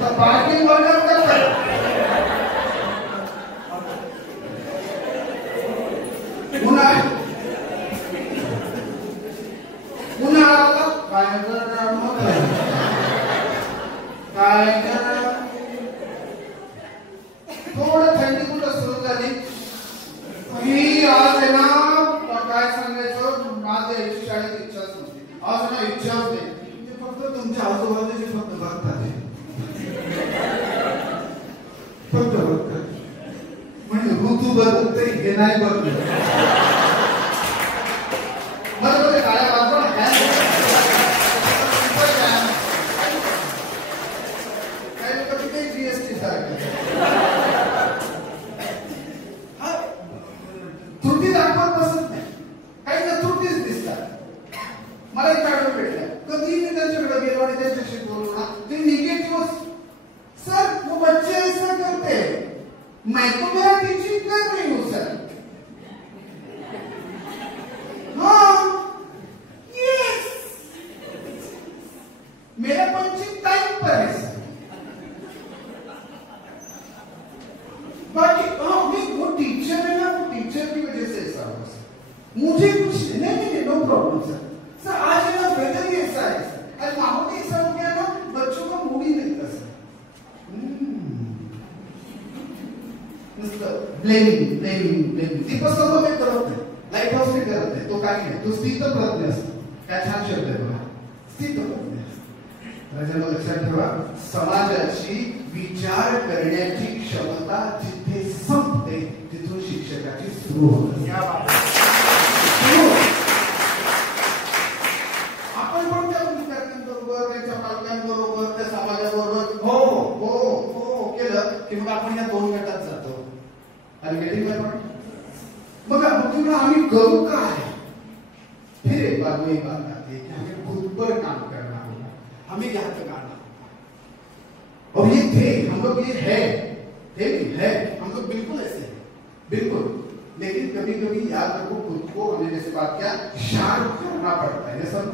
तर पार्किंग वर्गात करतात. उन्हाळा काय थोडं थंडी कुठं सुरू झाली ही आज आहे ना, काय सांगायचं, माझ्या शाळेत इच्छाच नव्हती. आज ना इच्छाच नाही, ते फक्त तुमच्या आजूबाजूचे फक्त बघतात, फक्त बघतात. म्हणजे ऋतू बदलत तरी हे नाही बदलत. मला बोलते काय वाजवा ना काय लोक तिथे जीएसटी सारखं त्रुटी दाखवत बसत नाही, काही ना त्रुटीच दिसतात. मला एक आठवण भेटल्या, कधी मी त्यांच्याकडे गेलो आणि त्यांच्याशी बोललो ना, ते निगेटिव्ह, सर वो बच्चे ऐसा करते हैं, मैं तो मेरा टीचिंग कर रही हूँ सर. हाँ यस, मेरा पंचिंग टाइम पर है सर. बाकी नहीं, वो टीचर है ना, वो टीचर की वजह से ऐसा हुआ सर. मुझे कुछ नहीं, नो प्रॉब्लम सर. सर आज ना वेदर ही ऐसा है सर, आज माहौल ऐसा हो गया ना, बच्चों का मूड ही नहीं था सर. ब्लेमिंग दीपस्तंभ ते करत नाही, लाईट हाऊस ते करत नाही, तो काय नाही, तो स्थितप्रज्ञ असतो. काय छान शब्द आहे बघा, स्थितप्रज्ञ. त्याच्यामुळे लक्षात ठेवा, समाजाची विचार करण्याची क्षमता जिथे संपते तिथून शिक्षकाची सुरू होते. आपण पण त्या विद्यार्थ्यांबरोबर, त्यांच्या पालकांबरोबर, त्या समाजाबरोबर हो हो हो केलं की मग आपण या दोन गटात जातो. मग आम्ही करू काय, फिर एक बार वही बात आती है कि हमें खुद पर काम करना होगा, हमें यहाँ तक आना होगा. और ये थे हम लोग, ये है हम लोग बिल्कुल ऐसे हैं, बिल्कुल. लेकिन कभी कभी याद रखो, खुद को हमने जैसे बात किया शार्प करना पड़ता है सब.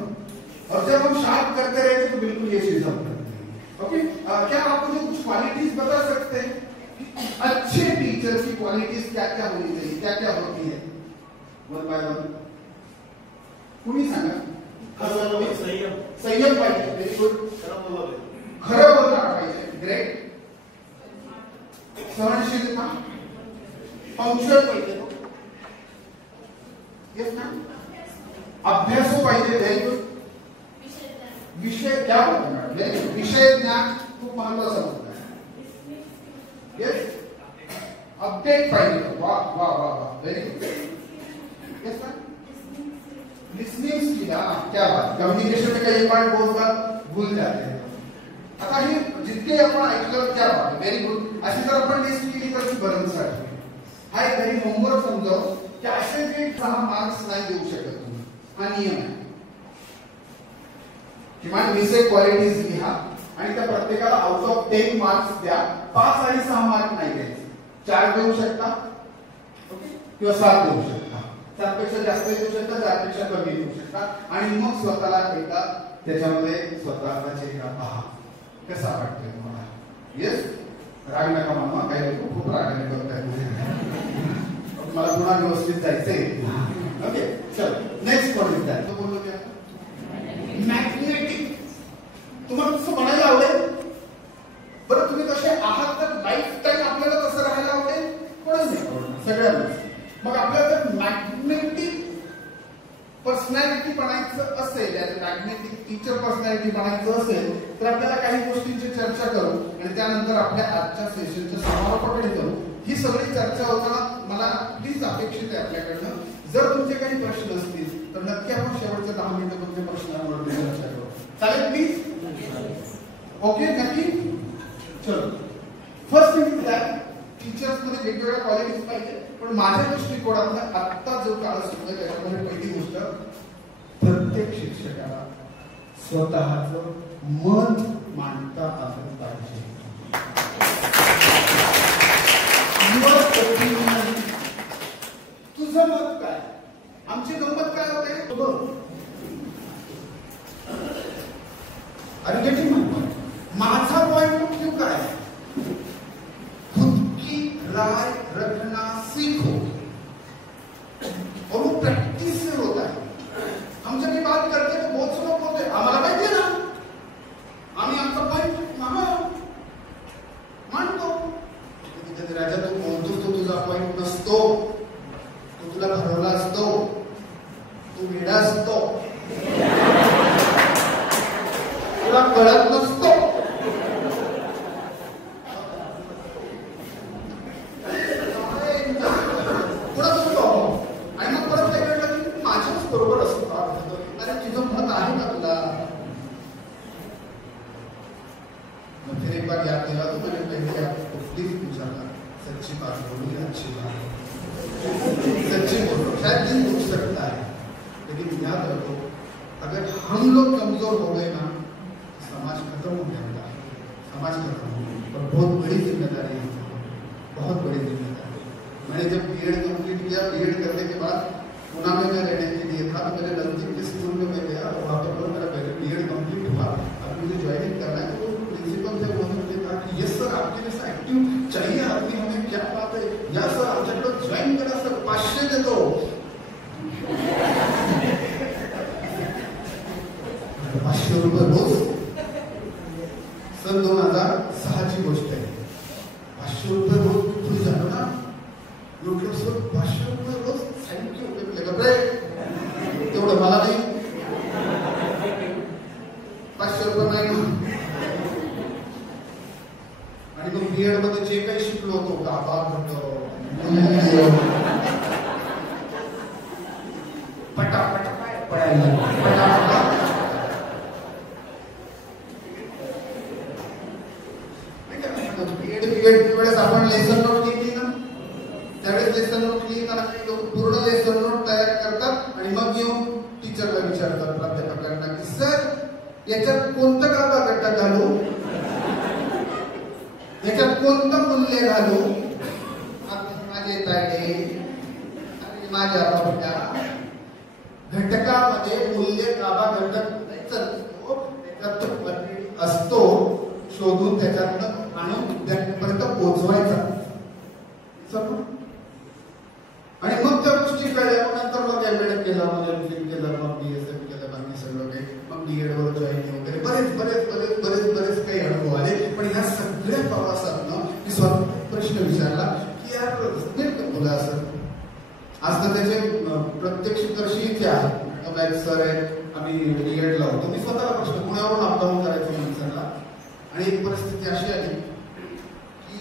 और जब हम शार्प करते रहते तो बिल्कुल ये चीज हम करते हैं. ओके, क्या आप मुझे कुछ क्वालिटीज बता सकते हैं? अच्छे टीचर की क्वालिटीज क्या क्या होनी चाहिए, क्या क्या होती है? वन बाय वन कुणी सांगा. संयम पाहिजे, व्हेरी गुड. खरं बोलणार पाहिजे, ग्रेट. सहनशीलता, पंक्चुअल पाहिजे, येस ना. अभ्यासू पाहिजे, व्हेरी गुड. विषय क्या होता, विषय ज्ञान खूप महत्वाचं होतं. यस, अपडेट पाहिजे, वाह वाह वाह वाह, व्हेरी गुड. यस ना. लिसनिंग स्किल, क्या बात. कम्युनिकेशन में कई बार बहुत बार भूल जाते हैं. आता हे जितके आपण ऐकलं क्या बात, व्हेरी गुड. अशी जर आपण लिस्ट केली तर ती भरमसाठ. हा एक घरी होमवर्क समजावं की असे जे 6 मार्क्स नाही देऊ शकत तुम्ही, हा नियम आहे. किमान 20 क्वालिटीज लिहा आणि त्या प्रत्येकाला आउट ऑफ 10 मार्क्स द्या. 5 आणि 6 मार्क नाही द्यायचे, 4 देऊ शकता, ओके, किंवा 7 देऊ शकता. 7 पेक्षा जास्त देऊ शकता, 4 पेक्षा कमी देऊ शकता. आणि मग स्वतःला एकदा त्याच्यामध्ये स्वतःचा चेहरा पहा, कसा वाटतोय तुम्हाला. येस, राग नका मामा, काही लोक खूप रागाने करतात. मला पुन्हा व्यवस्थित जायचंय. ओके, चल नेक्स्ट पॉइंट द्या. तो बोललो की मॅग्नेटिक. तुम्हाला कसं म्हणायला आवडेल बरं, तुम्ही कसे आहात तर लाईफ टाईम आपल्याला कसं राहायला आवडेल, कोणच नाही आवडणार, सगळ्यांना. मग आपल्याला जर मॅग्नेटिक पर्सनॅलिटी बनायचं असेल, मॅग्नेटिक टीचर पर्सनॅलिटी बनायचं असेल, तर आपल्याला काही गोष्टींची चर्चा करू आणि त्यानंतर आपल्या आजच्या सेशनच्या समारोपाकडे करू. ही सगळी चर्चा होताना मला प्लीज अपेक्षित आहे आपल्याकडनं, जर तुमचे काही प्रश्न असतील तर नक्की आपण शेवटच्या 10 मिनिटं तुमच्या प्रश्नांवर चर्चा करू. चालेल प्लीज? ओके, नक्की. चलो, first thing is that teachers मध्ये वेगवेगळ्या क्वालिटीज पाहिजे. पण माझ्या दृष्टिकोनातला आत्ता जो काळ सुरू आहे त्याच्यामध्ये पहिली गोष्ट, प्रत्येक शिक्षकाला स्वतःचं मत मांडता आलं पाहिजे. तुझं मत काय, आमची गंमत काय होते, अरे माझा पॉइंट ऑफ व्ह्यू काय? खुद की राय रखना सीखो और वो प्रैक्टिस से होता है. हम जब ये बात करते हैं तो बहुत से लोग बोलते हैं आम्हाला माहिती ना, आम्ही आमचा पॉइंट मांडतो. राजा तू बोलतोस तो तुझा पॉइंट नसतो, तो तुला भरवला असतो, तू वेडा असतो, तुला कळत नसतो. पुढे बोलतो आणि मग परत काय कळलं की माझ्याच बरोबर असतो. अरे तुझं मत आहे का तुला? फिर एक बार याद दिला तो मैंने पहले आपको प्लीज पूछा था, सच्ची बात बोलो, अच्छी बात सच्ची बोलो, शायद दिल दुख सकता है, लेकिन याद रखो अगर हम लोग कमजोर हो गए ना, समाज खत्म हो जाएगा. समाज खत्म हो, और बहुत बड़ी जिम्मेदारी है, बहुत बड़ी जिम्मेदारी. मैंने जब बीएड कंप्लीट किया, बीएड करने के बाद पुणे में मैं रहने के लिए था, तो मेरे नजदीक के स्कूल में मैं गया, वहाँ पर मेरा पहले बीएड कंप्लीट हुआ. अब मुझे ज्वाइनिंग करना है, तो प्रिंसिपल से उन्होंने कहा कि यस सर आपके जैसा एक्टिव चाहिए आदमी, हमें क्या बात है, या सर आमच्याकडे ज्वाइन करा सर, 500 देतो. 500 रुपये रोज. सन 2006 ची गोष्ट आहे. 500 रुपये रोज पुढे झालं ना, लोक सर 500 रुपये रोज, थँक्यू. तेवढं मला नाही, 500 रुपये नाही. आणि मग बीएड मध्ये जे काही शिकलो होतो, गाभा पटापट पडायला वेळेस आपण लेसन नोट घेतली ना, त्यावेळेस लेसन नोट लिहिताना काही लोक पूर्ण लेसन नोट तयार करतात आणि मग येऊन टीचरला विचारतात, प्राध्यापकांना की सर याच्यात कोणतं गाभा गट्टा घालू, याच्यात कोणतं मूल्य घालू. माझे तायडे आणि माझ्या बाबा घटकामध्ये मूल्य गाभा घटक त्याच्यात असतो, शोधून त्याच्यातनं आणून विद्यार्थ्यांपर्यंत पोहोचवायचा. आणि मग त्या गोष्टी कळल्या, नंतर मग एमएड केलं, मग एमफिल केलं, मग बीएसएफ केलं, बाकी सगळं काही, मग बीएड वर जॉईनिंग वगैरे बरेच काही अनुभव आले. पण ह्या सगळ्या प्रवासातनं मी स्वतः प्रश्न विचारला की यार नेमकं बोला असं. आज तर त्याचे प्रत्यक्षदर्शी इथे आहेत, सर आहेत, आम्ही बीएडला होतो. मी स्वतःला प्रश्न, पुण्यावरून अपडाऊन करायचं माणसाला, आणि एक परिस्थिती अशी आली की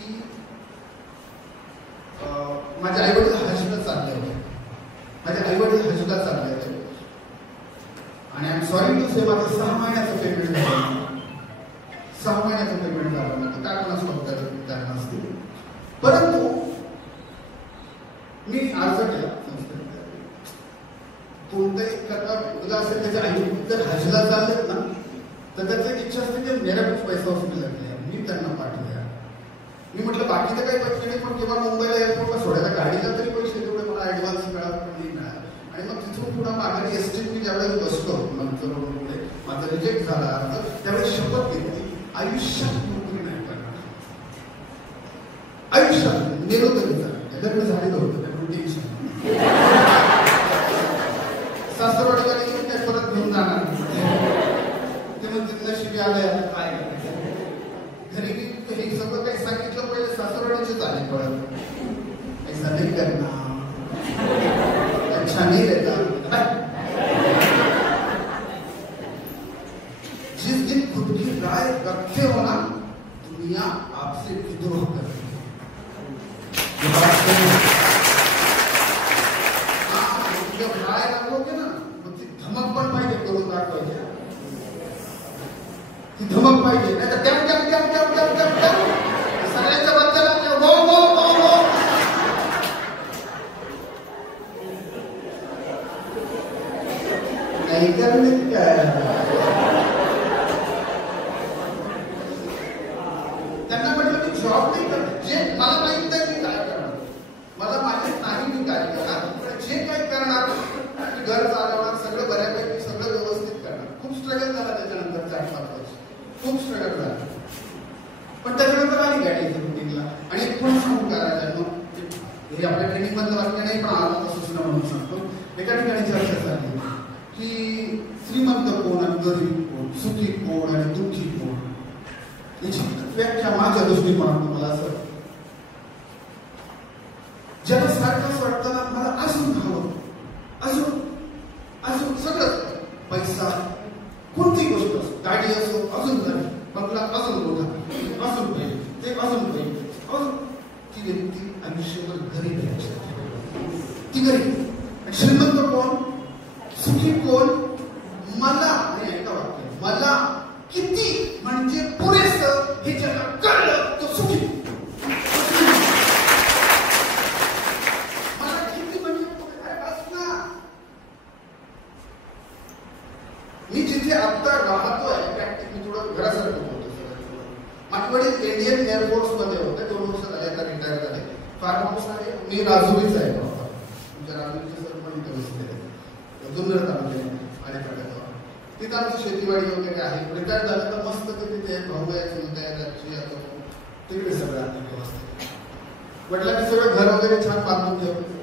माझे आईवडील हजला चालले होते. आणि आय एम सॉरी टू से माझं 6 महिन्याचं पेमेंट झालं. 6 महिन्याचं पेमेंट झालं नव्हतं, काय कोणाच कारण असतील. परंतु मी अर्ज केला संस्थेत, कोणताही मुलगा असेल त्याच्या आई जर हजला चाललेत ना, तर त्याची इच्छा असते की मेरा कुछ पैसा उसमें लग गया, मी त्यांना पाठवूया. मी म्हटलं बाकी तर काही पैसे नाही, पण किंवा मुंबईला एअरपोर्टला सोडायला गाडीला तरी पैसे तेवढे मला ऍडव्हान्स मिळाला मिळाला. आणि मग तिथून पुढे माघारी एसटीत मी ज्यावेळेस बसलो नंतर पुढे माझा रिजेक्ट झाला, त्यावेळेस शपथ घेतली आयुष्यात नोकरी नाही करणार, आयुष्यात नेलो तरी लग्न झालेलं होतं, त्यामुळे टेन्शन. सासरवाडीला येऊन काय परत घेऊन जाणार, ते म्हणते नशिबी आलंय आता काय घरी हे सगळं काही सांगितलं पहिले सासरवाडीचेच आले परत, ऐसा नाही करणार, अच्छा नहीं रहता. जिस दिन खुद की राय रखते हो ना, दुनिया आपसे विद्रोह करती है. जब राय रखोगे ना, मग ती धमक पण पाहिजे करून दाखवायची, ती धमक पाहिजे, नाही तर tap tap tap tap tap tap tap सगळ्यांच्या बद्दल गो गो गो गो. नाही करणे काय, त्यांना म्हटलं मी जॉब नाही करणार, जे मला माहित नाही मी काय करणार, मला माहित नाही मी काय करणार, पण जे काय करणार घर चालवणार, सगळं बऱ्यापैकी सगळं व्यवस्थित करणार. खूप स्ट्रगल झाला त्याच्यानंतर 4-5 वर्ष, खूप स्ट्रगल झाला. पण त्याच्यानंतर आली गाडी मीटिंगला आणि एक पण सांगू करायचं हे आपल्या ट्रेनिंग मधलं वाक्य नाही, पण आता सूचना म्हणून सांगतो. एका ठिकाणी चर्चा झाली की श्रीमंत कोण आणि गरीब कोण, सुखी कोण आणि दुःखी कोण, याची व्याख्या माझ्या दृष्टिकोनातून मला असं ज्याला सारखंच वाटतं ना मला अजून हवं, अजून अजून सगळं पैसा कोणती गोष्ट असो, गाडी असो अजून गाडी, बंगला अजून मोठा अजून पाहिजे, ते अजून पाहिजे अजून, ती व्यक्ती आयुष्यभर गरीब आहे. ती गरीब. श्रीमंत कोण, सुखी कोण, मला ऐका वाक्य, मला किती म्हणजे पुरेसं हे ज्याला कळलं तो सुखी. मला किती म्हणजे मी जिथे आता राहतोय प्रॅक्टिकली थोडं घरासारखं होतं. माझे वडील इंडियन एअरफोर्स मध्ये होते, 2 वर्ष झाले आता रिटायर झाले. फार्म हाऊस आहे, मी राजुरीच आहे. तुमच्या राजुरीचे सर पण इथे बसले जुन्नर तालुक्यात तिथं आमची शेतीवाडी वगैरे आहे. रिटायर झालं तर मस्त तिथे भाऊ आहे, चुलत आहे, राजी आहे, तिकडे सगळं आहे व्यवस्थित. वडिलांनी सगळं घर वगैरे छान बांधून ठेवलं.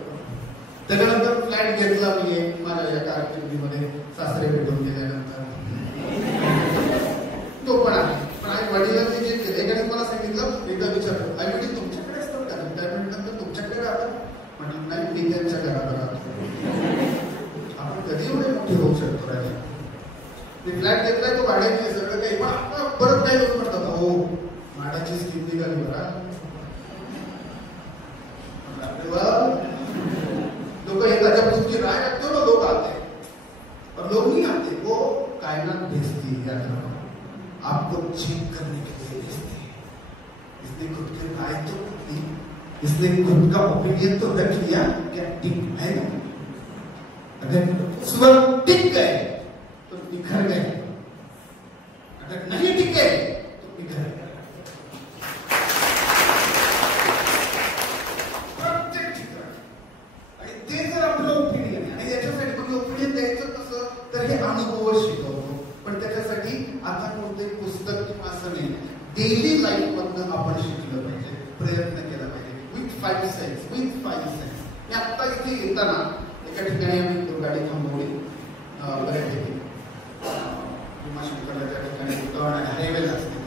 त्याच्यानंतर फ्लॅट घेतला मी माझ्या या कारकिर्दीमध्ये सासरे भेटून गेल्यानंतर. तो पण आहे. पण आई वडिलांनी जे केले एकाने मला सांगितलं, एकदा विचारलं आई वडील तुमच्याकडे असतात का, रिटायरमेंट नंतर तुमच्याकडे राहतात? म्हटलं नाही, मी त्यांच्या घरात राहतो. आपण कधी एवढे मोठे होऊ शकतो राजा. मी फ्लॅट घेतलाय, तो भाड्याने सगळं काही, पण आता परत काही लोक म्हणतात हो भाड्याची स्कीम निघाली बरा. लोग ये ताजापुर की राय रखते हो ना, लोग आते हैं और लोग नहीं आते, वो कायनात भेजती है आपको चेक करने के लिए भेजती है. इसने खुद की राय तो दी, इसने खुद का ओपिनियन तो रख लिया, क्या टिक है ना? अगर उस वक्त टिक गए तो निखर गए, अगर नहीं टिके तो निखर गए. ते जर आपलं ओपिनियन आणि याच्यासाठी तुम्ही ओपिनियन द्यायचं कसं तर हे अनुभव शिकवतो. पण त्याच्यासाठी आता कोणते पुस्तक किंवा असं नाही, डेली लाईफ मधनं आपण शिकलं पाहिजे, प्रयत्न केला पाहिजे. With 5 sense, with 5 sense. मी आता इथे येताना एका ठिकाणी आम्ही गाडी थांबवली, बऱ्यापैकी भीमाशंकरला त्या ठिकाणी हायवेला असते,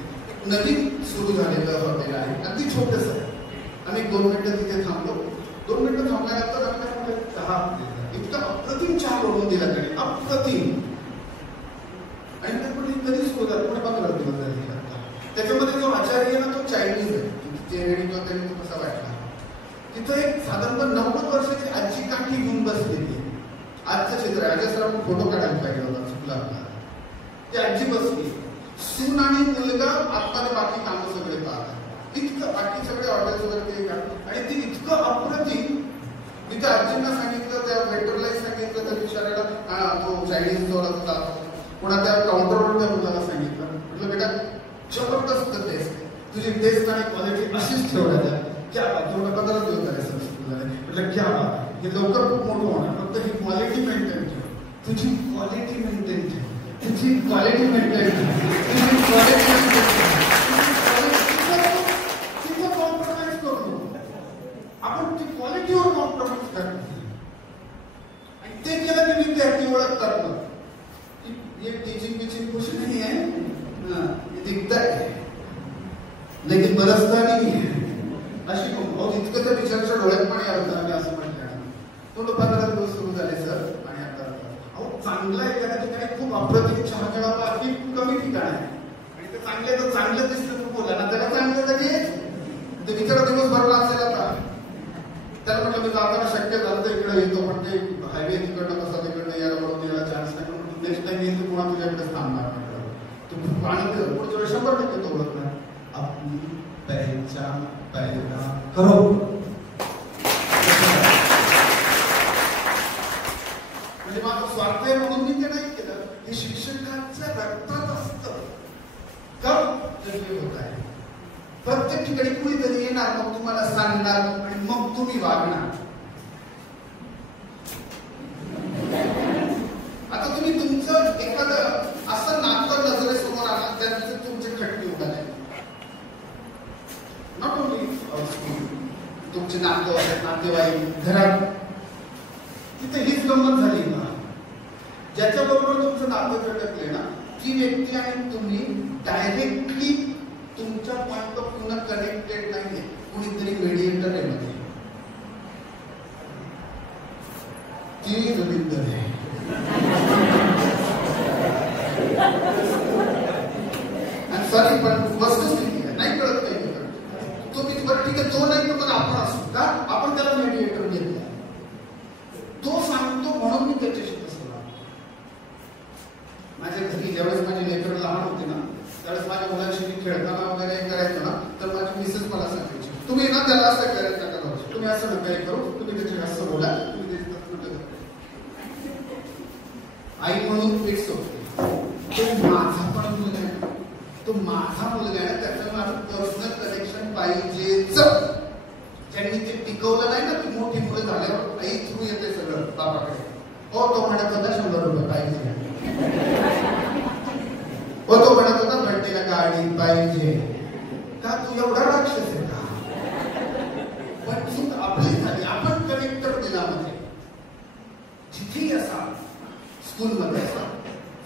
नवीन सुरू झालेलं हॉटेल आहे, अगदी छोटंच आहे. आम्ही 2 मिनिटं तिथे थांबलो. 2 मिनिटं थांबल्यानंतर आम्ही चहा इतका अप्रतिम चहा बनवून दिला त्याने, अप्रतिम. आणि ते कधी सुरू झालं, पण 15 दिवस झाले. त्याच्यामध्ये जो आचार्य ना तो चायनीज आहे, चेहरे त्यांनी तो कसा वाटला. तिथं एक साधारणतः 90 वर्षाची आजी काठी घेऊन बसलेली. आजचं चित्र आहे, अजय सर आपण फोटो काढायला पाहिजे होता, चुकला आपला. ती आजी बसली, सून आणि मुलगा आतमध्ये बाकी कामं सगळे पाहतात. इतकं बाकी सगळे ऑर्डर्स वगैरे आणि ती इतकं अप्रतिम. मी त्या आजींना सांगितलं, त्या वेटरलाही सांगितलं, त्या विचारायला तो चायनीज जोडा होता, पुन्हा त्या काउंटरवर त्या मुलाला सांगितलं, म्हटलं बेटा जबरदस्त टेस्ट, तुझी टेस्ट आणि क्वालिटी अशीच ठेवायला. क्या बात, 15 दिवस झाले सर. म्हटलं क्या बात, हे लवकर खूप मोठं होणार, फक्त ही क्वालिटी मेंटेन ठेव, तुझी क्वालिटी मेंटेन ठेव, तुझी क्वालिटी मेंटेन ठेव, तुझी क्वालिटी मेंटेन ठेव. कॉम्प्रोमाइज करू, आपण ती क्वालिटीवर कॉम्प्रोमाइज करतो. आणि ते केलं की विद्यार्थी ओळखतात ना, ये टीचिंग बिचिंग कुछ नहीं है, दिखता है लेकिन बरसता नहीं है. अशी इतकं तर विचारच्या डोळ्यात पाणी आलं आम्ही असं म्हटलं. तो 15 दिवस सुरू झाले सर. आणि आता अहो चांगलं आहे, एखाद्या ठिकाणी खूप अप्रतिम चहा मिळावा, अगदी कमी ठिकाण आहे आणि ते चांगले तर चांगलं दिसतं, तू बोला ना त्याला चांगलं तर घे. ते विचार दिवसभर असेल आता. त्याला म्हटलं मी जाताना शक्य झालं तर इकडे येतो, पण ते हायवे तिकडनं कसा तिकडनं यायला बरोबर यायला चान्स नाही, पण नेक्स्ट टाइम येईल तर पुन्हा तुझ्याकडेच थांबणार. तू खूप आनंद पुढच्या वेळेस 100% तो ओळखणार. आपली पहचान पैदा करो. म्हणजे माझं स्वार्थ आहे म्हणून मी ते नाही केलं, हे शिक्षकांच्या रक्तात असतं. कब होत आहे प्रत्येक ठिकाणी कुणीतरी येणार, मग तुम्हाला सांगणार आणि मग तुम्ही वागणार. आता तुम्ही तुमचं एखादं असं नातं नजरेसमोर आला, त्यात तुमचे खटके उडाले, तुमचे नातेवाईक घरात, तिथे हीच गंमत झाली ना. ज्याच्याबरोबर तुमचं नातं खटकले ना, ती व्यक्ती आणि तुम्ही डायरेक्टली तुमच्या पॉइंट ऑफ व्ह्यू कनेक्टेड नाहीये, कुणीतरी मेडिएटर आहे मध्ये. ती रवींद्र आहे. सॉरी पण वस्तुस्थिती आहे, नाही कळत नाही. तुम्ही बरं ठीक आहे, तो नाही तर आपण असू का, आपण त्याला मेडिएटर घेतला. तो सांगतो म्हणून मी त्याच्याशी तसं वागतो. माझ्या घरी ज्यावेळेस माझे लेकरं लहान होते ना, त्यावेळेस माझ्या मुलांशी मी खेळताना वगैरे करायचो ना, तर माझी मिसेस मला सांगायची, तुम्ही ना त्याला असं करायचं नका करू, तुम्ही असं नका करू, तुम्ही त्याच्याशी असं बोला, तुम्ही त्याची आई म्हणून फिक्स होते. तो माझा पण मुलगा आहे, तो माझा मुलगा आहे, त्याचं माझं पर्सनल कनेक्शन पाहिजेच. ज्यांनी ते टिकवलं नाही ना, ती मोठी मुलं झाल्यावर आई थ्रू येते सगळं बाबाकडे. हो तो म्हणत होता 100 रुपये पाहिजे, हो तो म्हणत होता बड्डेला गाडी पाहिजे. का तू एवढा राक्षस आहे का? पण चूक आपली झाली, आपण कनेक्टर दिला. मध्ये जिथेही असा, स्कूलमध्ये असा,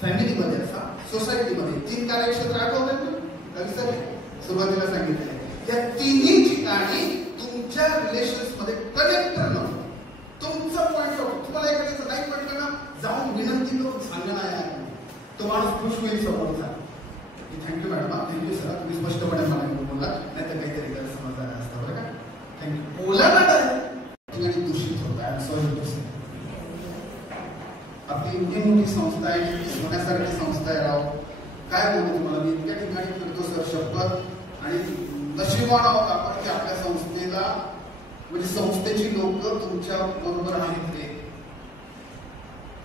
फॅमिलीमध्ये असा, सोसायटीमध्ये 3 कार्यक्षेत्र आठवतात ना, सुरुवातीला सांगितलं. या तिन्ही ठिकाणी तुमच्या रिलेशन्स मध्ये कनेक्टर नव्हतं. तुमचं पॉइंट ऑफ, तुम्हाला एखाद्याचं नाही पडलं ना, जाऊन विनंती करून सांगणं आहे, तो माणूस खुश होईल समोरचा. थँक्यू मॅडम, थँक्यू सर, तुम्ही स्पष्टपणे मला बोला, नाही तर काहीतरी समजदार असतं बरं का. थँक्यू. बोला ना ठिकाणी दूषित होत आहे. सॉरी, आपली एवढी मोठी संस्था आहे, सोन्यासारखी संस्था आहे राव. काय बोलू तुम्हाला, मी इतक्या ठिकाणी फिरतो सर, शपथ. आणि नशिबान आहोत आपण की आपल्या संस्थेला, म्हणजे संस्थेची लोक तुमच्या बरोबर आहेत. ते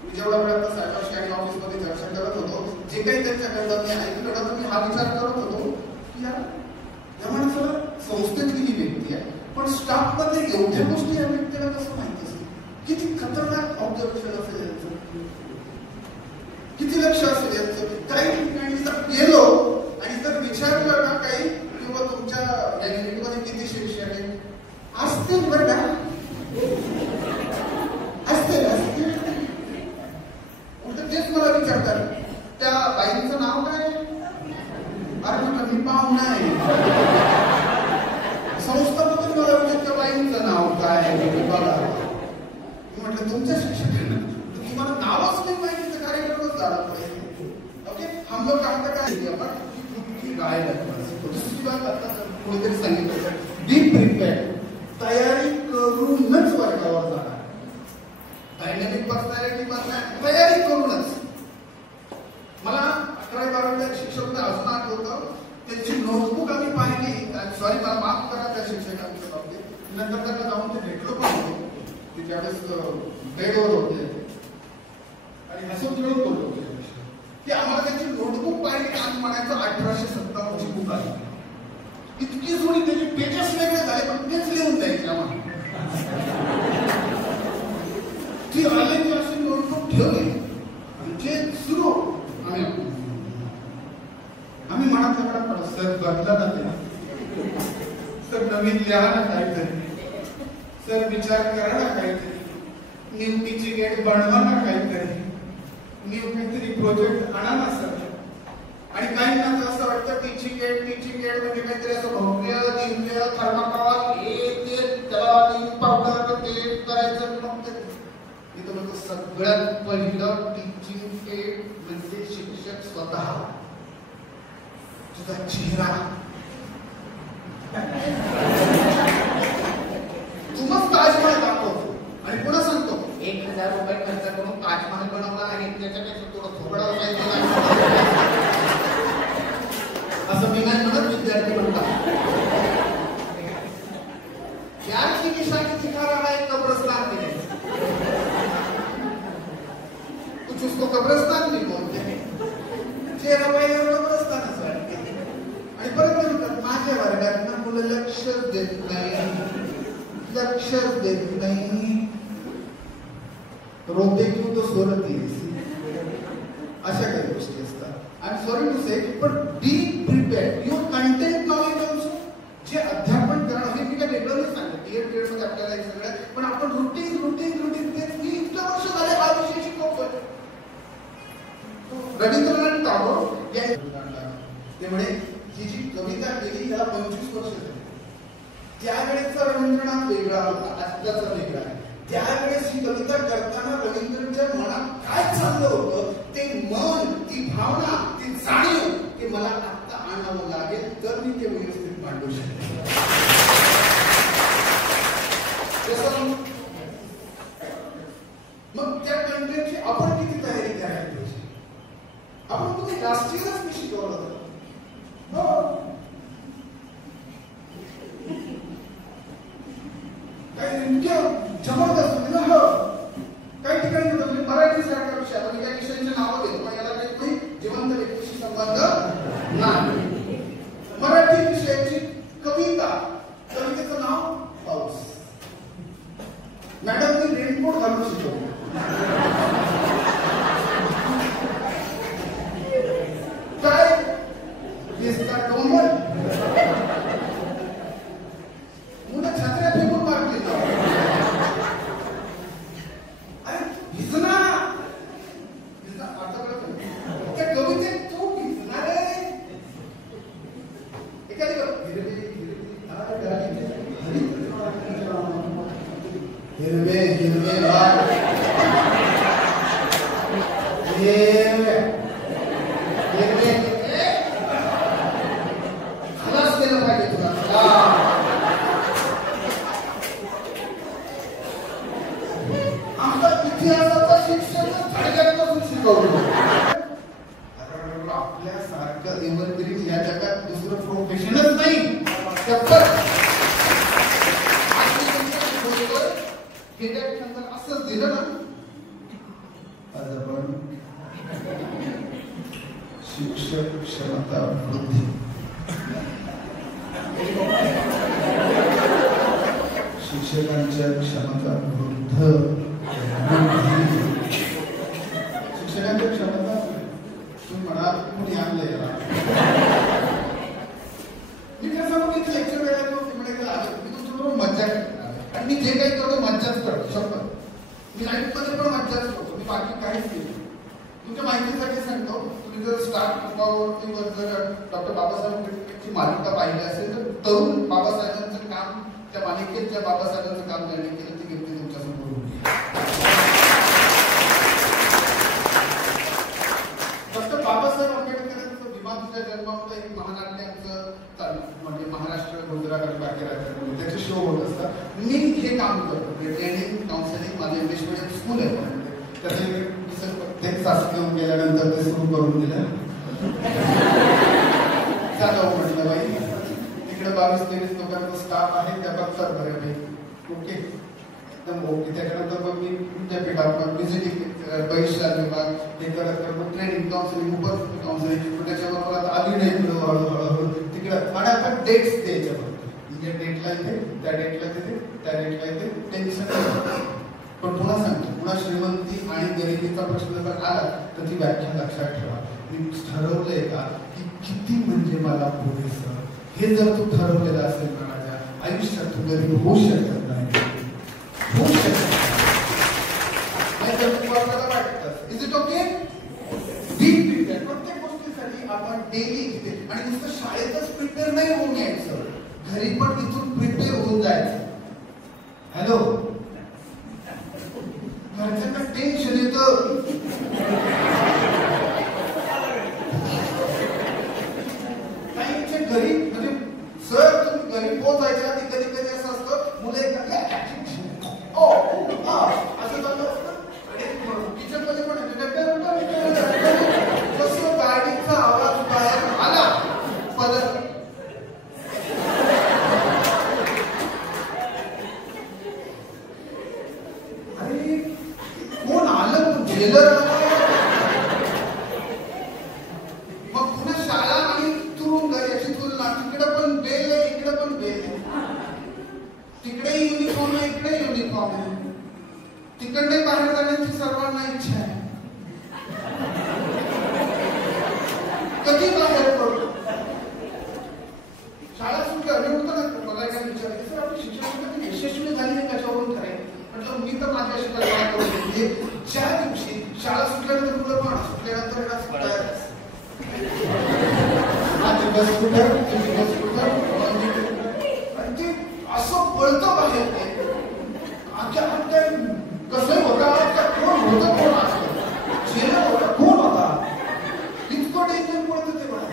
मी जेवढा वेळ आता साहेबांशी आणि ऑफिसमध्ये चर्चा करत होतो, जे काही त्यांच्याकडं मी ऐकलं तर मी हा विचार करत होतो की या माणसाला संस्थेतली ही व्यक्ती आहे, पण स्टाफमध्ये एवढ्या गोष्टी या व्यक्तीला कसं माहिती असेल? किती खतरनाक ऑब्झर्वेशन असेल यांचं, किती लक्ष असेल यांचं. काही ठिकाणी जर गेलो आणि जर विचारलं ना काही, किंवा तुमच्या या युनिटमध्ये किती शिक्षक आहेत, असतील बरं का, असतील. तेच मला विचारतात, त्या बाईंचं नाव काय? अरे मी पाहून नाही. संस्थापक मला विचारत, त्या बाईंचं नाव काय बघा. म्हटलं तुमच्या शिक्षकांना तुम्हाला नावच नाही माहिती, तर कार्यक्रमच झाला पाहिजे. ओके, हम लोग काम काय आपण काय दुसरी बात आता कोणीतरी सांगितलं, बी प्रिपेअर्ड, तयारी करूनच वर्गावर जाणार. डायनॅमिक पर्सनॅलिटी बनणार तयारी करूनच. मला 11-12 शिक्षक अजून आठवतं, त्यांची नोटबुक आम्ही पाहिली. सॉरी, मला माफ करा त्या शिक्षकांच्या बाबतीत. नंतर त्यांना जाऊन ते भेटलो पण होतो. त्यावेळेस बेडवर होते आणि हसून खेळून बोललो की आम्हाला त्याची नोटबुक पाहिली आणि म्हणायचं 1857 ची बुक आहे. इतकी जुनी, त्याचे पेजेस वेगळे झाले, पण तेच लिहून द्यायचे आम्हाला. ती आले की अशी नोटबुक ठेवली आणि ते सुरू. आम्ही म्हणत सर बदला ना, सर नवीन लिहा ना काहीतरी, सर विचार करा ना काहीतरी, न्यू टीचिंग एड बनवा ना काहीतरी, न्यू काहीतरी प्रोजेक्ट आणा ना सर. आणि काही ना असं वाटतं टीचिंग एड म्हणजे काहीतरी असं भव्य दिव्य थर्माकॉल हे ते त्याला पावडर ते करायचं. मी तुम्हाला सगळ्यात पहिलं टीचिंग एड म्हणजे शिक्षक स्वतः, तुझा चेहरा. तुम्हाला ताजमहल दाखवतो आणि पुन्हा सांगतो 1000 रुपये खर्च करून ताजमहल बनवला आणि त्याच्यापेक्षा थोडं थोबडा असं मी नाही म्हणत, विद्यार्थी म्हणतात. यार की निशानी दिखा रहा है कब्रिस्तान में, कुछ उसको कब्रिस्तान नहीं बोलते, चेहरा पाहिजे कब्रिस्तानच वाटते. आणि परत म्हणतात माझ्या वर्गात ना मुलं लक्षच देत नाही, रोते क्यों तो सोरती. अशा काही गोष्टी असतात. आय एम सॉरी टू से, पण बी prepared, your content knowledge also. जे अध्यापन करणं हे मी काय वेगळं नाही सांगत. टीएड मध्ये रवींद्रनाथ टागोर या त्यामुळे ही जी कविता केली त्याला 25 वर्ष झाली. त्यावेळेचा रवींद्रनाथ वेगळा होता, आजचा वेगळा आहे. त्यावेळेस ही कविता करताना रवींद्रच्या मनात काय चाललं होतं ते मन, ती भावना, ती जाणीव ते मला आता आणावं लागेल तर मी ते व्यवस्थित मांडू शकेन. मग त्या कंटेंटची आपण किती तयारी करायला पाहिजे. आपण तुम्ही राष्ट्रीयच मी शिकवलं होतं. हो काही इतक्या जबरदस्त होते ना. हो काही ठिकाणी होतं म्हणजे मराठी सारख्या विषय आपण काही विषयांची नावं देतो पण याला काही जिवंत व्यक्तीशी संबंध नाही. मराठी विषयाची कविता, कवितेचं नाव पाऊस. मॅडम मी रेनकोट घालून शिकवतो. काय डोंगर मुलं छत्र्या फेकून मारली. अरे भिजना त्या कवितेत तू भिजणार आहे. एखादी हिरवे हिरवे बाग हिरवे हिरवे खलास केलं पाहिजे तुला. आमचा इतिहासाचा शिक्षक धडक्यापासून शिकवतो. आपल्यासारखं एव्हरग्रीन या जगात दुसरं प्रोफेशनच नाही. असंच दिलं ना आज आपण शिक्षक क्षमता वृद्धी शिक्षकांच्या क्षमता वृद्ध शिक्षकांच्या क्षमता तुम्ही म्हणाल कोणी आणलंय याला. मी काय सांगू की लेक्चर वेळेला मज्जा करणार आणि मी जे काही करतो मज्जाच करतो. शपथ मी लाईफमध्ये पण मज्जाच करतो. मी बाकी काहीच केलं. तुमच्या माहितीसाठी सांगतो, तुम्ही जर स्टार प्रभावावरती जर डॉक्टर बाबासाहेब आंबेडकरची मालिका पाहिली असेल तर तरुण बाबासाहेबांचं काम, त्या मालिकेत ज्या बाबासाहेबांचं काम त्यांनी केलं ती व्यक्ती तुमच्यासमोर होती. डॉक्टर बाबासाहेब आंबेडकरांचं भीमा तुझ्या जन्मामध्ये एक महानाट्यांचं म्हणजे महाराष्ट्र गुजरात आणि बाकी राज्यामध्ये त्याचे शो होत असतात. मी हे काम करतो ट्रेनिंग काउन्सिलिंग. माझं इंग्लिश मीडियम स्कूल आहे पण त्याचे प्रत्येक चाचणी घेऊन गेल्यानंतर ते सुरू करून दिलं. जाऊ म्हटलं बाई तिकडे 22-23 लोकांचा स्टाफ आहे त्या बघतात बऱ्यापैकी. ओके एकदम ओके. त्याच्यानंतर मग मी विद्यापीठात मग व्हिजिटिंग बहिष्कार विभाग हे करत मग ट्रेनिंग काउन्सिलिंग उपस्थित काउन्सिलिंग त्याच्याबरोबर आता आली नाही हळूहळू तिकडे. आणि आता डेट्स द्यायच्या फक्त या डेटला इथे त्या डेटला तिथे त्या डेटला इथे टेन्शन. पण पुन्हा सांगतो पुन्हा श्रीमंती आणि गरिबीचा प्रश्न जर आला तर ती व्याख्या लक्षात ठेवा. मी ठरवलंय का की किती म्हणजे मला पुरेसं हे जर तू ठरवलेलं असेल ना माझ्या आयुष्यात तू गरीब होऊ शकत नाही. होऊ शकत नाही तर तुम्हाला वाटतं. Is it okay? Deep prepare प्रत्येक गोष्टीसाठी आपण डेली इथे आणि नुसतं शाळेतच प्रिपेअर नाही होऊन यायचं, घरी पण इथून प्रिपेअर होऊन जायचं. हॅलो घरच्यांना टेन्शन येतं. काहींच्या घरी म्हणजे सर तुम्ही घरी पोहोचायच्या आधी कधी कधी असं असतं मुलं असं चाललं किचन मध्ये पण कसं गाडीचा आवाज बाहेर आला पदर कोण आलं जेलर. मग पुन्हा शाळा आणि तुरुंग याची तुलना. तिकडे पण बेल आहे इकडे पण बेल आहे. तिकडे युनिफॉर्म आहे इकडे युनिफॉर्म आहे. तिकडे बाहेर जाण्याची सर्वांना इच्छा आहे. कधी बाहेर पडतो. शाळा सुटल्या मी म्हणतो ना मला काय विचारायचं सर आपली शिक्षण पद्धती यशस्वी झाली नाही कशावरून ठरेल. म्हटलं मी तर माझ्याशी कल्पना करून घेतली ज्या दिवशी शाळा सुटल्यानंतर मुलं पण सुटल्यानंतर बस कुठं ते असं पळतं बाहेर ते कसं होता कोण होतं कोण असतं चेहरा होता कोण होता इतकं टेन्शन पडतं ते मला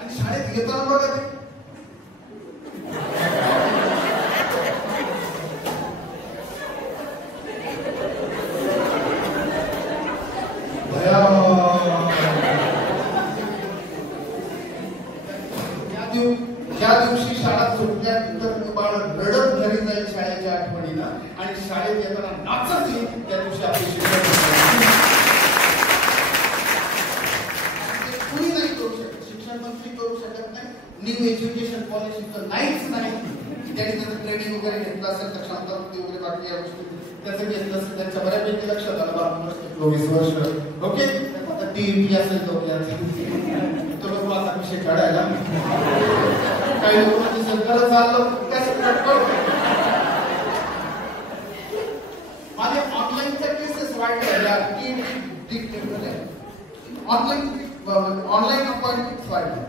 आणि शाळेत घेताना बघा ते ज्या दिवशी शाळा सुटल्यानंतर बाळ रडत घरी जाईल शाळेच्या आठवणीनं आणि शाळेत येताना नाचत येईल त्या दिवशी आपले शिक्षण कुणी नाही करू शकत शिक्षण मंत्री करू शकत नाही न्यू एज्युकेशन पॉलिसी तर नाहीच नाही त्यांनी त्याचं ट्रेनिंग वगैरे घेतलं असेल तर क्षमता वगैरे बाकी या गोष्टी त्याचं घेतलं असेल त्यांच्या बऱ्यापैकी लक्षात आलं 22 वर्ष ओके आता टीईटी असेल तो लोक आता विषय काढायला काही लोकांची सरकार चाललं माझे ऑनलाईनच्या केसेस वाढल्या ऑनलाईन अपॉइंटमेंट वाढल्या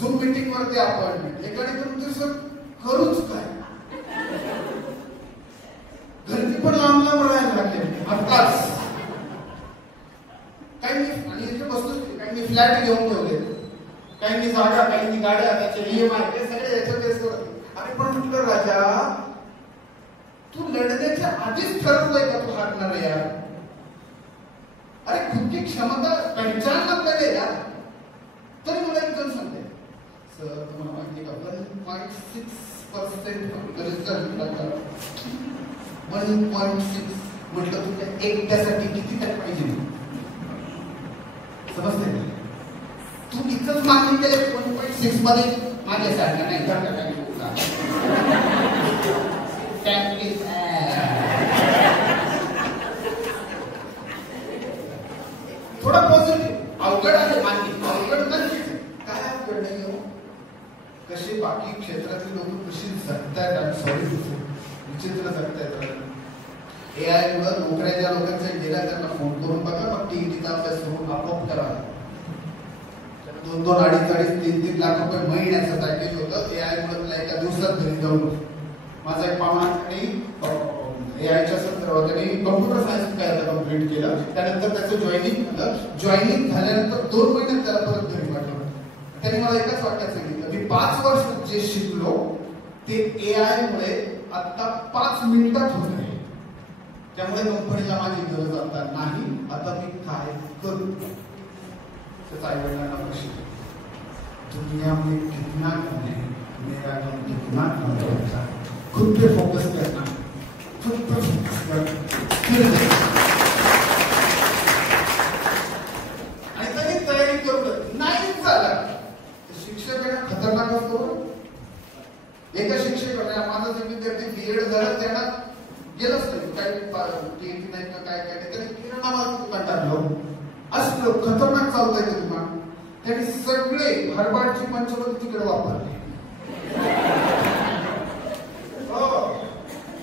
झूम मीटिंग वरती अपॉइंटमेंट एकाने करून सर करूच काय घरची पण लांबला म्हणायला लागले आताच काही बसतो काही फ्लॅट घेऊन ठेवले काही जागा काही गाड्या त्याचे EMI हे सगळे याच्यात अरे पण म्हटलं राजा तू लढण्याच्या आधीच ठरवलंय का तू हारणार यार अरे खुद की क्षमता पहचान पहिले यार तरी मला एक जण सांगते सर तुम्हाला माहिती का 1.6% रिझल्ट 1.6 म्हटलं तुला एक त्यासाठी किती टक्के पाहिजे समजते तू इतकंच मागणी केले 1.6 मध्ये माझ्यासारखं नाही थोडा पॉझिटिव्ह अवघड आहे मान्य अवघड नक्कीच काय अवघड नाही हो कसे बाकी क्षेत्रातली लोक कशी जगतायत आणि सॉरी विचित्र जगतायत AI मुळे नोकऱ्या ज्या लोकांच्या गेल्या त्यांना फोन करून बघा मग टीईटीचा अभ्यास करून आपोआप करा 2-2, 2.5, 3-3 लाख रुपये महिन्याचं पॅकेज होतं AI मुळे तुला एका दिवसात घरी जाऊन माझा एक पाहुणाने AIच्या संदर्भात त्यांनी कम्प्युटर सायन्स काय कम्प्लीट केलं त्यानंतर त्याचं जॉईनिंग झालं जॉईनिंग झाल्यानंतर 2 महिन्यात त्याला परत घरी पाठवलं त्यांनी मला एकच वाक्यात सांगितलं मी 5 वर्ष जे शिकलो ते AI मुळे आता 5 मिनिटात होत आहे त्यामुळे कंपनीला माझी गरज आता नाही आता मी काय करू त्याचा आई वडिलांना प्रश्न दुनिया में कितना कम है मेरा काम कितना कम होता खुद पे फोकस करना खुद पे फोकस करना आणि तरी तयारी करून नाही झालं शिक्षकांना खतरनाक असतो एका शिक्षकाने माझा जो विद्यार्थी बीएड झाला त्यांना गेलंच नाही काही टीएमटी नाही का काय काय तरी किराणा कंटाळलो असलं खतरनाक चालतंय ते तुम्हाला त्यांनी सगळे हरबाडची पंचवटी तिकडे वापरले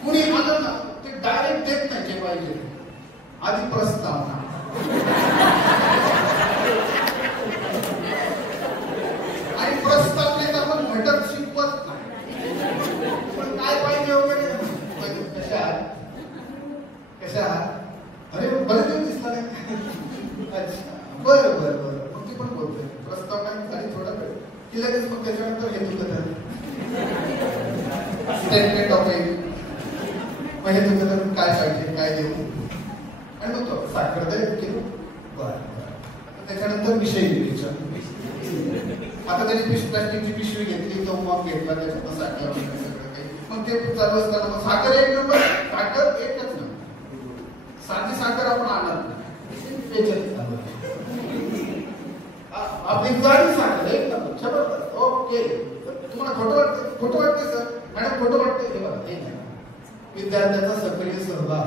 कुणी आलं ना ते डायरेक्ट देत नाही जे पाहिजे आधी प्रस्तावना आणि प्रस्तावनेत आपण घटक शिकवत नाही पण काय पाहिजे वगैरे कशा अरे बरं देऊ दिसला नाही अच्छा बरं बरं बरं मग ती पण बोलते प्रस्ताव नाही झाली थोडा वेळ की लगेच मग त्याच्यानंतर हे तुझं स्टेटमेंट ऑफ मग हे तुझं काय पाहिजे काय देऊ आणि मग तो साखर तरी केलं बरं बरं त्याच्यानंतर विषय लिहायचा आता त्यांनी प्लास्टिकची पिशवी घेतली तो मग घेतला त्याच्यात साखर सगळं काही मग ते चालू असताना मग साखर एक नंबर साखर एकच नंबर साधी साखर आपण आणत आपली गाडी साखर एक नंबर जबरदस्त ओके तुम्हाला खोटं वाटते सर मॅडम खोटं वाटते हे बघा हे विद्यार्थ्यांचा सक्रिय सहभाग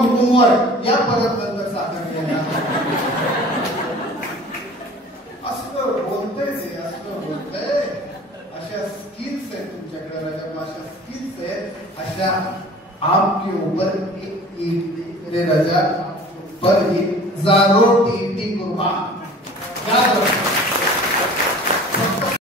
फ्रॉम होमवर्क या परत नंतर सादर केला. असं बोलतंय ते, असं बोलतंय. अशा स्किल्स आहेत तुमच्याकडे राजा, अशा स्किल्स आहेत. अशा आपके ऊपर रे राजा पर ही जारो टी कुर्बान. याद रखो.